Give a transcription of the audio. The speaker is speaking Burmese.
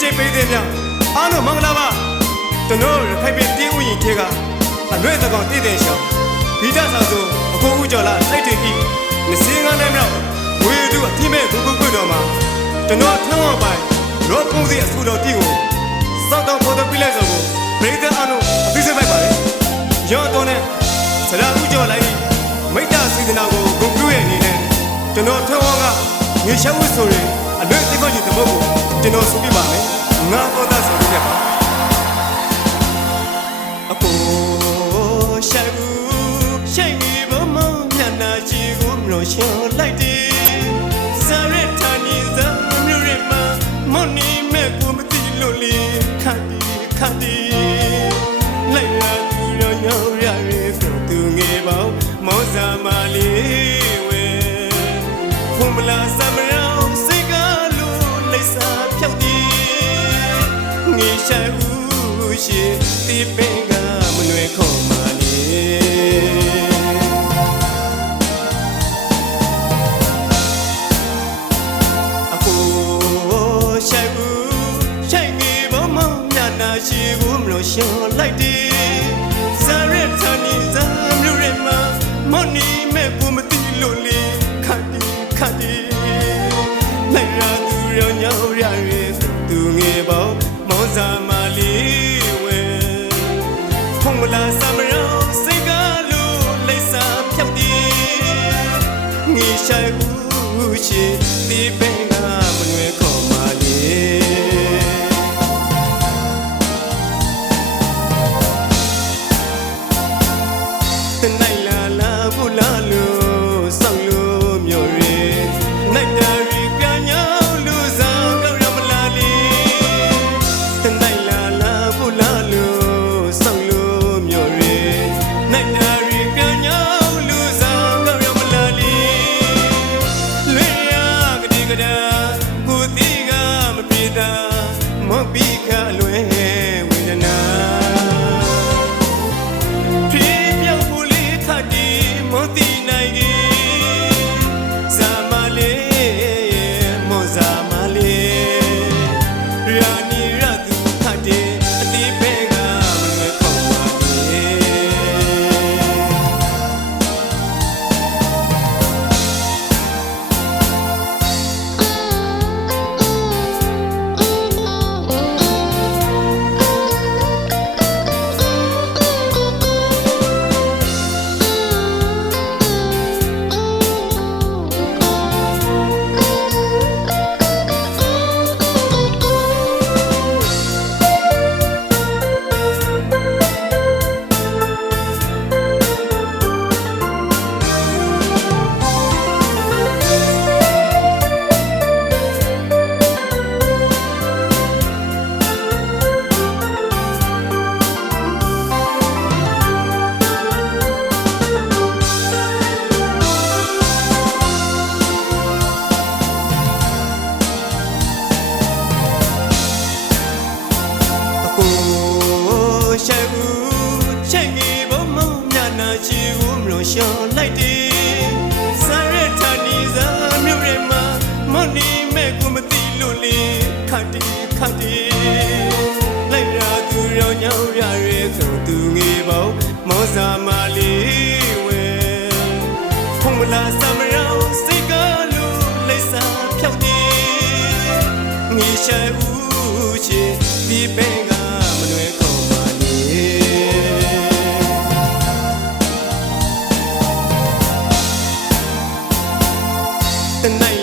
ထိုင်လာဆိုတော့ဒီချိန်ပေးသေးများအားလုံးမင်္ဂလာပါကျွန်တော်ရခိုင်ပြည်တင်းဦးရင်ထဲကအလွဲ့တကောင်တည်တဲ့ရှောင်းဘီတာဆောင်ဆိုအကိုဦးကျော်လာစိုက်တေကြီးမစင်းကားနဲ့မြောက်ဝေတူအတိမဲ့ဒုက္ခကွတော်မှာကျွန်တော်ထမ်းဝပိုင်ရောပုံစီအဆူတော်တီကိုစောက်တော့ပေါ်တော့ပြလိုက်ဆိုကိုပရိသတ်အားလုံးအသိစိတ်ပိုက်ပါလေရောတော့နဲ့ဆရာဦးကျော်လိုက်မိတ္တစေတနာကိုဂုဏ်ပြုရဲ့အနေနဲ့ကျွန်တော်ထမ်းဝက ငေရှောက်ဝတ်ဆိုရင်အလွဲ့သိခွင့်ကြီးတပုတ်ကိုကျွန်တော်ဆိုပြပါမယ်ငါပေါ်သားဆိုပြပါအကိုရှိုင်ဘူးရှိုင်ကြီးဘမမျက်နှာကြည့်ကိုမလို့ရှင်းလိုက်တယ်စားရထာနီဇာမြို့ရမမွန်နီမဲ့ကိုမသိလို့လေခတ်တီခတ်တီလိုက်လာသူရောညောရ ရှိတီပင်ကမနွယ်ခေါ်မာလေအကိုရှိုက်ဘူးရှိုက်ငေဘမမြနာရှိဘူးမလို့ရှင်းလိုက်တယ်ဇာရထနီဇာမျိုးရမမနီမဲ့ဘူးမတိလို့လေခတ်တီခတ်တီလိုက်ရသူရောညောရရဲသူငေပေါမောစာမလေး လို့ရှောင်းလိုက်တယ်စားရထာနီစာမြို့ရမှာမနီမဲ့ကိုမသိလို့လေခတ်တီခတ်တီလိုက်ရာသူရောညောင်းရရဲဆိုသူငေပေါင်းမောစာမလေးဝဲဖုံမလာစမရောစိတ်ကလို့လိပ်စာဖြောက်တီငေရှိုက်ဦးချီဒီပင်က တနို